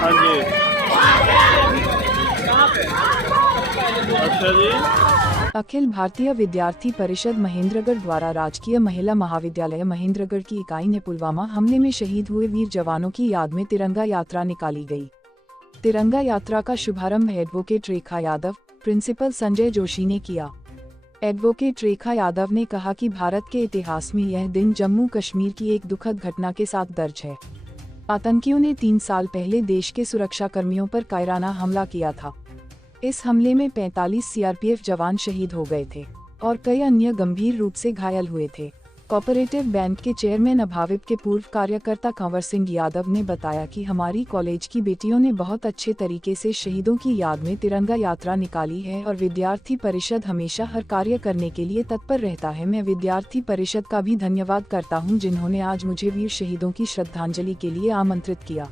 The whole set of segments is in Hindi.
हाँ जी। अच्छा जी। अखिल भारतीय विद्यार्थी परिषद महेंद्रगढ़ द्वारा राजकीय महिला महाविद्यालय महेंद्रगढ़ की इकाई ने पुलवामा हमले में शहीद हुए वीर जवानों की याद में तिरंगा यात्रा निकाली गई। तिरंगा यात्रा का शुभारंभ एडवोकेट रेखा यादव, प्रिंसिपल संजय जोशी ने किया। एडवोकेट रेखा यादव ने कहा कि भारत के इतिहास में यह दिन जम्मू कश्मीर की एक दुखद घटना के साथ दर्ज है। आतंकियों ने 3 साल पहले देश के सुरक्षा कर्मियों पर कायराना हमला किया था। इस हमले में 45 सीआरपीएफ जवान शहीद हो गए थे और कई अन्य गंभीर रूप से घायल हुए थे। कोऑपरेटिव बैंक के चेयरमैन अभाविप के पूर्व कार्यकर्ता कंवर सिंह यादव ने बताया कि हमारी कॉलेज की बेटियों ने बहुत अच्छे तरीके से शहीदों की याद में तिरंगा यात्रा निकाली है और विद्यार्थी परिषद हमेशा हर कार्य करने के लिए तत्पर रहता है। मैं विद्यार्थी परिषद का भी धन्यवाद करता हूं, जिन्होंने आज मुझे वीर शहीदों की श्रद्धांजलि के लिए आमंत्रित किया।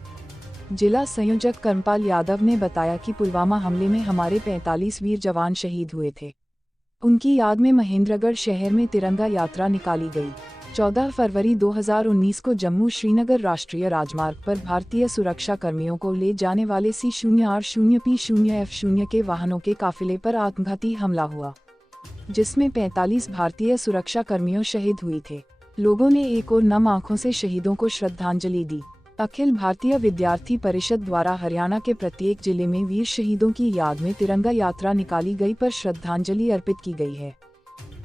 जिला संयोजक कर्मपाल यादव ने बताया कि पुलवामा हमले में हमारे 45 वीर जवान शहीद हुए थे। उनकी याद में महेंद्रगढ़ शहर में तिरंगा यात्रा निकाली गई। 14 फरवरी 2019 को जम्मू श्रीनगर राष्ट्रीय राजमार्ग पर भारतीय सुरक्षा कर्मियों को ले जाने वाले C0R0P0F0 के वाहनों के काफिले पर आत्मघाती हमला हुआ, जिसमें 45 भारतीय सुरक्षा कर्मियों शहीद हुए थे। लोगों ने एक और नम आंखों से शहीदों को श्रद्धांजलि दी। अखिल भारतीय विद्यार्थी परिषद द्वारा हरियाणा के प्रत्येक जिले में वीर शहीदों की याद में तिरंगा यात्रा निकाली गई पर श्रद्धांजलि अर्पित की गई है।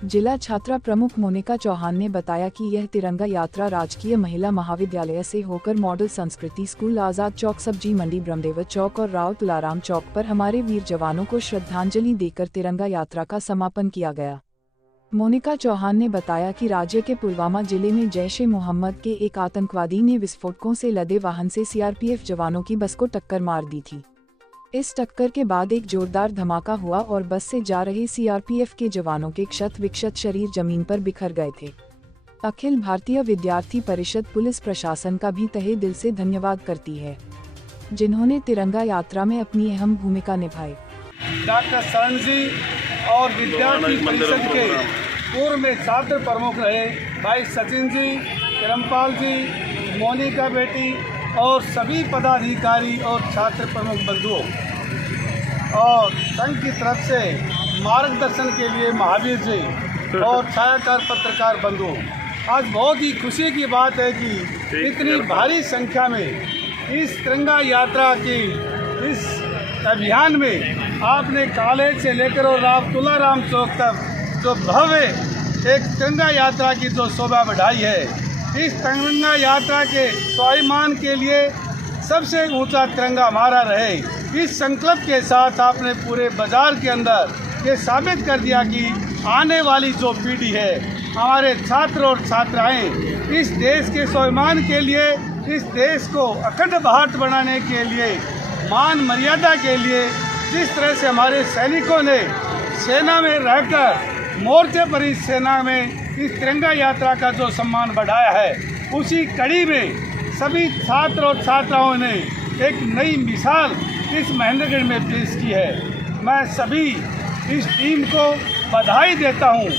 जिला छात्रा प्रमुख मोनिका चौहान ने बताया कि यह तिरंगा यात्रा राजकीय महिला महाविद्यालय से होकर मॉडल संस्कृति स्कूल, आजाद चौक, सब्जी मंडी, ब्रह्मदेव चौक और राव तुलाराम चौक पर हमारे वीर जवानों को श्रद्धांजलि देकर तिरंगा यात्रा का समापन किया गया। मोनिका चौहान ने बताया कि राज्य के पुलवामा जिले में जैश-ए-मोहम्मद के एक आतंकवादी ने विस्फोटकों से लदे वाहन से सीआरपीएफ जवानों की बस को टक्कर मार दी थी। इस टक्कर के बाद एक जोरदार धमाका हुआ और बस से जा रहे सीआरपीएफ के जवानों के क्षत विक्षत शरीर जमीन पर बिखर गए थे। अखिल भारतीय विद्यार्थी परिषद पुलिस प्रशासन का भी तहे दिल से धन्यवाद करती है, जिन्होंने तिरंगा यात्रा में अपनी अहम भूमिका निभाई। डॉक्टर शरण जी और विद्यार्थी परिषद के पूर्व में छात्र प्रमुख रहे भाई सचिन जी, करमपाल जी, मोनिका बेटी और सभी पदाधिकारी और छात्र प्रमुख बंधुओं और संघ की तरफ से मार्गदर्शन के लिए महावीर जी और छायाकार पत्रकार बंधुओं, आज बहुत ही खुशी की बात है कि इतनी भारी संख्या में इस तिरंगा यात्रा की इस अभियान में आपने कॉलेज से लेकर और राव तुलाराम चौक तक जो भव्य एक तिरंगा यात्रा की जो शोभा बढ़ाई है, इस तिरंगा यात्रा के स्वाभिमान के लिए सबसे ऊंचा तिरंगा हमारा रहे, इस संकल्प के साथ आपने पूरे बाजार के अंदर ये साबित कर दिया कि आने वाली जो पीढ़ी है, हमारे छात्र और छात्राएं इस देश के स्वाभिमान के लिए, इस देश को अखंड भारत बनाने के लिए, मान मर्यादा के लिए जिस तरह से हमारे सैनिकों ने सेना में रहकर मोर्चे पर इस सेना में इस तिरंगा यात्रा का जो सम्मान बढ़ाया है, उसी कड़ी में सभी छात्र और छात्राओं ने एक नई मिसाल इस महेंद्रगढ़ में पेश की है। मैं सभी इस टीम को बधाई देता हूं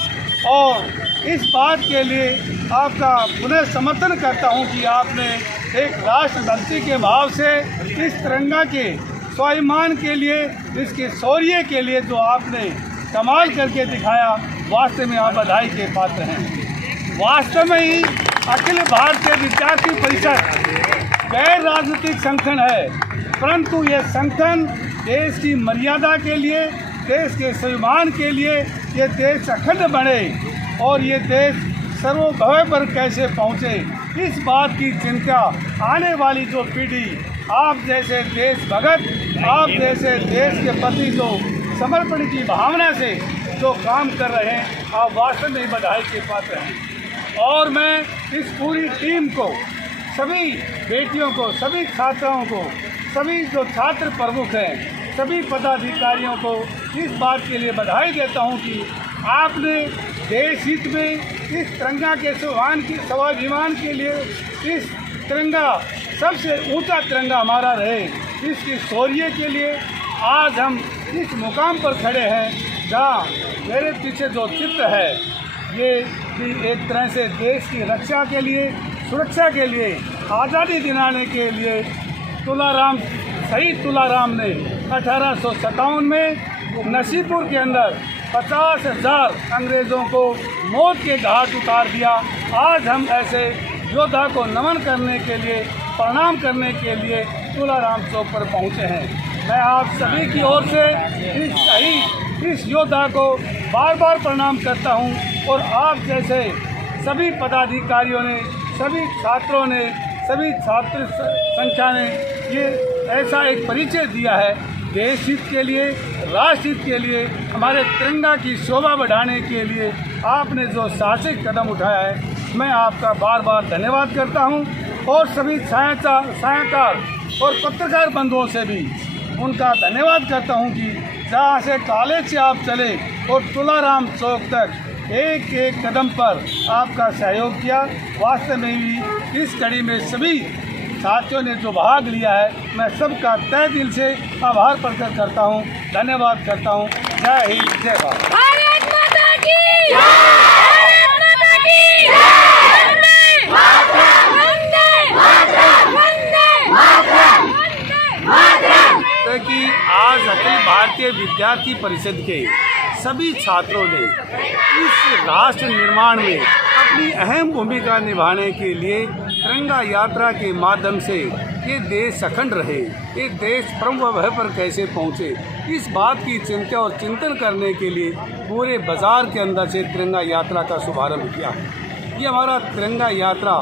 और इस बात के लिए आपका पुनः समर्थन करता हूं कि आपने एक राष्ट्रभक्ति के भाव से इस तिरंगा के स्वाभिमान के लिए, इसके शौर्य के लिए जो आपने कमाल करके दिखाया, वास्तव में आप बधाई के पात्र हैं। वास्तव में ही अखिल भारतीय विद्यार्थी परिषद गैर राजनीतिक संगठन है, परंतु यह संगठन देश की मर्यादा के लिए, देश के स्वाभिमान के लिए, ये देश अखंड बने और ये देश सर्वभय पर कैसे पहुँचे, इस बात की चिंता आने वाली जो पीढ़ी, आप जैसे देश भगत, आप जैसे देश के प्रति जो समर्पण की भावना से जो काम कर रहे हैं, आप वास्तव में बधाई के पात्र हैं। और मैं इस पूरी टीम को, सभी बेटियों को, सभी छात्राओं को, सभी जो छात्र प्रमुख हैं, सभी पदाधिकारियों को इस बात के लिए बधाई देता हूं कि आपने देश हित में इस तिरंगा के स्वाभिमान के लिए, इस तिरंगा सबसे ऊंचा तिरंगा हमारा रहे, इसकी शौर्य के लिए आज हम इस मुकाम पर खड़े हैं, जहां मेरे पीछे जो चित्र है, ये भी एक तरह से देश की रक्षा के लिए, सुरक्षा के लिए, आज़ादी दिलाने के लिए तुलाराम, शहीद तुलाराम ने 1857 में नसीपुर के अंदर 50,000 अंग्रेज़ों को मौत के घाट उतार दिया। आज हम ऐसे योद्धा को नमन करने के लिए, प्रणाम करने के लिए तुलाराम चौक पर पहुँचे हैं। मैं आप सभी की ओर से इस शहीद, इस योद्धा को बार बार प्रणाम करता हूँ और आप जैसे सभी पदाधिकारियों ने, सभी छात्रों ने, सभी छात्र संख्या ने ये ऐसा एक परिचय दिया है देश हित के लिए, राष्ट्र हित के लिए, हमारे तिरंगा की शोभा बढ़ाने के लिए आपने जो साहसिक कदम उठाया है, मैं आपका बार बार धन्यवाद करता हूं। और सभी सहायकार और पत्रकार बंधुओं से भी उनका धन्यवाद करता हूं कि जहां से कॉलेज से आप चले और तुलाराम चौक तक एक एक कदम पर आपका सहयोग किया। वास्तव में भी इस कड़ी में सभी साथियों ने जो भाग लिया है, मैं सबका तहे दिल से आभार प्रकट करता हूं, धन्यवाद करता हूं। जय हिंद, जय भारत। भारत माता की जय! भारत माता की जय! वंदे मातरम! वंदे मातरम! वंदे मातरम! वंदे मातरम! कि आज अखिल भारतीय विद्यार्थी परिषद के सभी छात्रों ने इस राष्ट्र निर्माण में अपनी अहम भूमिका निभाने के लिए तिरंगा यात्रा के माध्यम से ये देश अखंड रहे, ये देश परम भय पर कैसे पहुँचे, इस बात की चिंता और चिंतन करने के लिए पूरे बाजार के अंदर से तिरंगा यात्रा का शुभारंभ किया है। ये हमारा तिरंगा यात्रा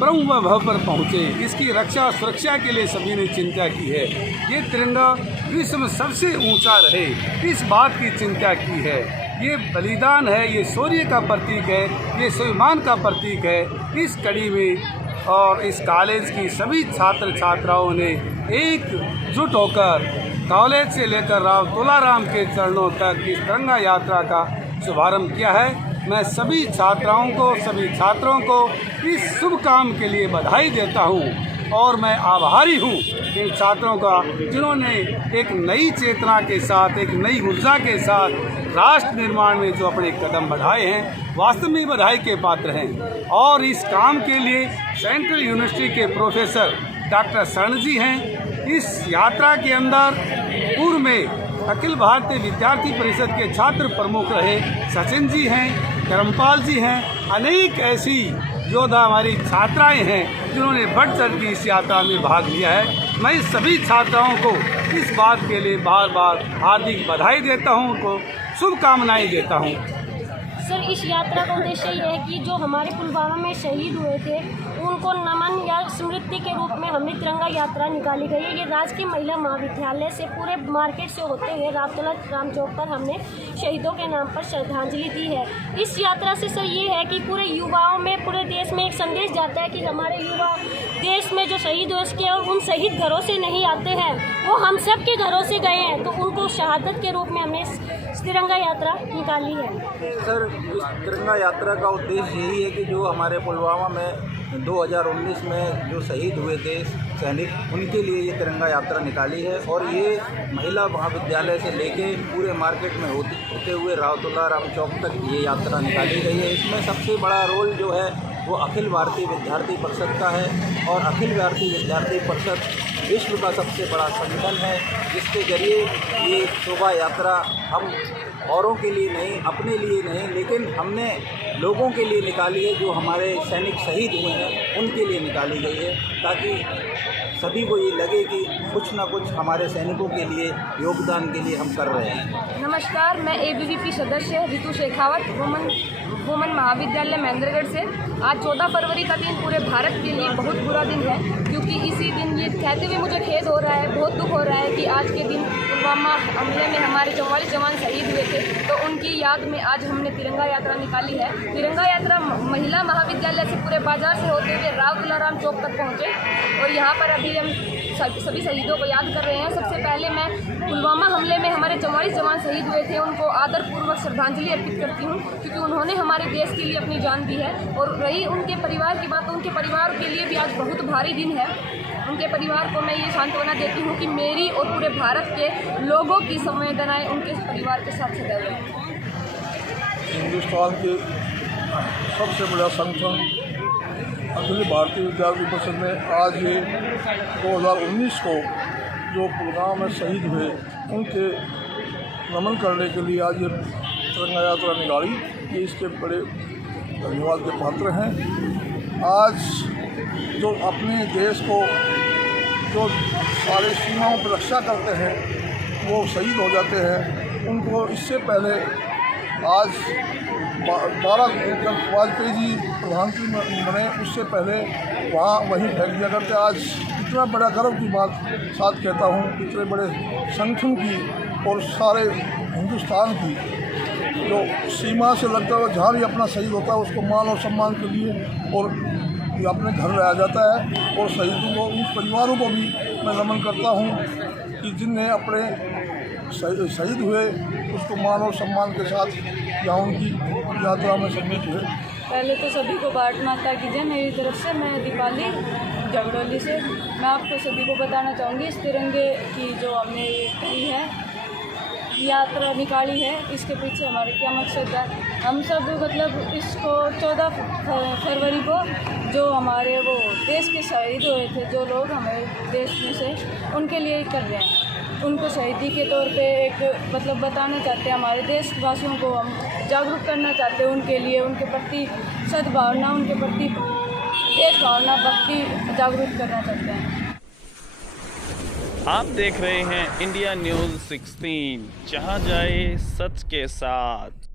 परम वैभव पर पहुँचे, इसकी रक्षा सुरक्षा के लिए सभी ने चिंता की है। ये तिरंगा विश्व में सबसे ऊंचा रहे, इस बात की चिंता की है। ये बलिदान है, ये शौर्य का प्रतीक है, ये स्वाभिमान का प्रतीक है। इस कड़ी में और इस कॉलेज की सभी छात्र छात्राओं ने एकजुट होकर कॉलेज से लेकर राव तुलाराम के चरणों तक इस तिरंगा यात्रा का शुभारंभ किया है। मैं सभी छात्राओं को, सभी छात्रों को इस शुभ काम के लिए बधाई देता हूं और मैं आभारी हूं इन छात्रों का जिन्होंने एक नई चेतना के साथ, एक नई ऊर्जा के साथ राष्ट्र निर्माण में जो अपने कदम बढ़ाए हैं, वास्तव में बधाई के पात्र हैं। और इस काम के लिए सेंट्रल यूनिवर्सिटी के प्रोफेसर डॉक्टर शरण जी हैं। इस यात्रा के अंदर पूर्व में अखिल भारतीय विद्यार्थी परिषद के छात्र प्रमुख रहे सचिन जी हैं, धर्मपाल जी हैं, अनेक ऐसी योद्धा हमारी छात्राएं हैं जिन्होंने बढ़ चढ़ के इस यात्रा में भाग लिया है। मैं सभी छात्राओं को इस बात के लिए बार बार हार्दिक बधाई देता हूं, उनको शुभकामनाएं देता हूं। सर, इस यात्रा का उद्देश्य ये है कि जो हमारे पुलवामा में शहीद हुए थे उनको नमन या स्मृति के रूप में हमने तिरंगा यात्रा निकाली गई है। ये राजकीय महिला महाविद्यालय से पूरे मार्केट से होते हुए राम चौक पर हमने शहीदों के नाम पर श्रद्धांजलि दी है। इस यात्रा से सर ये है कि पूरे युवाओं में, पूरे देश में एक संदेश जाता है कि हमारे युवा देश में जो शहीद हुए उसके और उन शहीद घरों से नहीं आते हैं, वो हम सब के घरों से गए हैं, तो उनको शहादत के रूप में हमने तिरंगा यात्रा निकाली है। सर, इस तिरंगा यात्रा का उद्देश्य यही है कि जो हमारे पुलवामा में 2019 में जो शहीद हुए थे सैनिक, उनके लिए ये तिरंगा यात्रा निकाली है। और ये महिला महाविद्यालय से लेके पूरे मार्केट में होते हुए राव तुलाराम चौक तक ये यात्रा निकाली गई है। इसमें सबसे बड़ा रोल जो है वो अखिल भारतीय विद्यार्थी परिषद का है। और अखिल भारतीय विद्यार्थी परिषद विश्व का सबसे बड़ा संगठन है, जिसके जरिए ये शोभा यात्रा हम औरों के लिए नहीं, अपने लिए नहीं, लेकिन हमने लोगों के लिए निकाली है जो हमारे सैनिक शहीद हुए हैं उनके लिए निकाली गई है, ताकि सभी को ये लगे कि कुछ ना कुछ हमारे सैनिकों के लिए योगदान के लिए हम कर रहे हैं। नमस्कार, मैं ABVP सदस्य रितु शेखावत, वुमन महाविद्यालय महेंद्रगढ़ से। आज 14 फरवरी का दिन पूरे भारत के लिए बहुत बुरा दिन है, क्योंकि इसी दिन ये कहते हुए मुझे खेद हो रहा है, बहुत दुख हो रहा है कि आज के दिन पुलवामा हमले में हमारे 44 जवान शहीद हुए थे, तो उनकी याद में आज हमने तिरंगा यात्रा निकाली है। तिरंगा यात्रा महिला महाविद्यालय से पूरे बाजार से होते हुए राव तुलाराम चौक तक पहुँचे और यहाँ पर अभी हम सभी शहीदों को याद कर रहे हैं। सबसे पहले मैं पुलवामा हमले में हमारे 44 जवान शहीद हुए थे, उनको आदरपूर्वक श्रद्धांजलि अर्पित करती हूँ, क्योंकि उन्होंने हमारे देश के लिए अपनी जान दी है। और रही उनके परिवार की बात, तो उनके परिवार के लिए भी आज बहुत भारी दिन है। उनके परिवार को मैं ये सांत्वना देती हूँ कि मेरी और पूरे भारत के लोगों की संवेदनाएं उनके परिवार के साथ सदैव रहें। हिंदुस्तान के सबसे बड़ा संगठन अखिल भारतीय विद्यार्थी परिषद ने आज ये 2019 को जो पुलवामा में शहीद हुए उनके नमन करने के लिए आज ये तिरंगा यात्रा निकाली। ये इसके बड़े धन्यवाद के पात्र हैं। आज जो अपने देश को जो सारे सीमाओं पर रक्षा करते हैं वो शहीद हो जाते हैं। उनको इससे पहले आज 12 जब वाजपेयी जी प्रधानमंत्री बने उससे पहले वहीं फेंक दिया करते। आज इतना बड़ा गर्व की बात साथ कहता हूँ, इतने बड़े संगठन की और सारे हिंदुस्तान की जो सीमा से लगता हुआ जहाँ भी अपना शहीद होता है उसको मान और सम्मान के लिए और अपने घर लाया जाता है। और शहीदों को, उन परिवारों को भी मैं नमन करता हूँ कि जिनने अपने शहीद हुए उसको मान और सम्मान के साथ यहाँ उनकी यात्रा में सम्मिलित हुए। पहले तो सभी को भारत माता की जय। मेरी तरफ से मैं दीपाली जगडोली से मैं आपको सभी को बताना चाहूँगी इस तिरंगे की जो हमने की है यात्रा निकाली है, इसके पीछे हमारे क्या मकसद है। हम सब मतलब इसको 14 फरवरी को जो हमारे वो देश के शहीद हुए थे जो लोग हमारे देश में से, उनके लिए कर रहे हैं। उनको शहीदी के तौर पे एक मतलब बताना चाहते हैं, हमारे देशवासियों को हम जागरूक करना चाहते हैं उनके लिए, उनके प्रति सद्भावना, उनके प्रति देश भावना, भक्ति जागरूक करना चाहते हैं। आप देख रहे हैं इंडिया न्यूज़ 16, जहां जाए सच के साथ।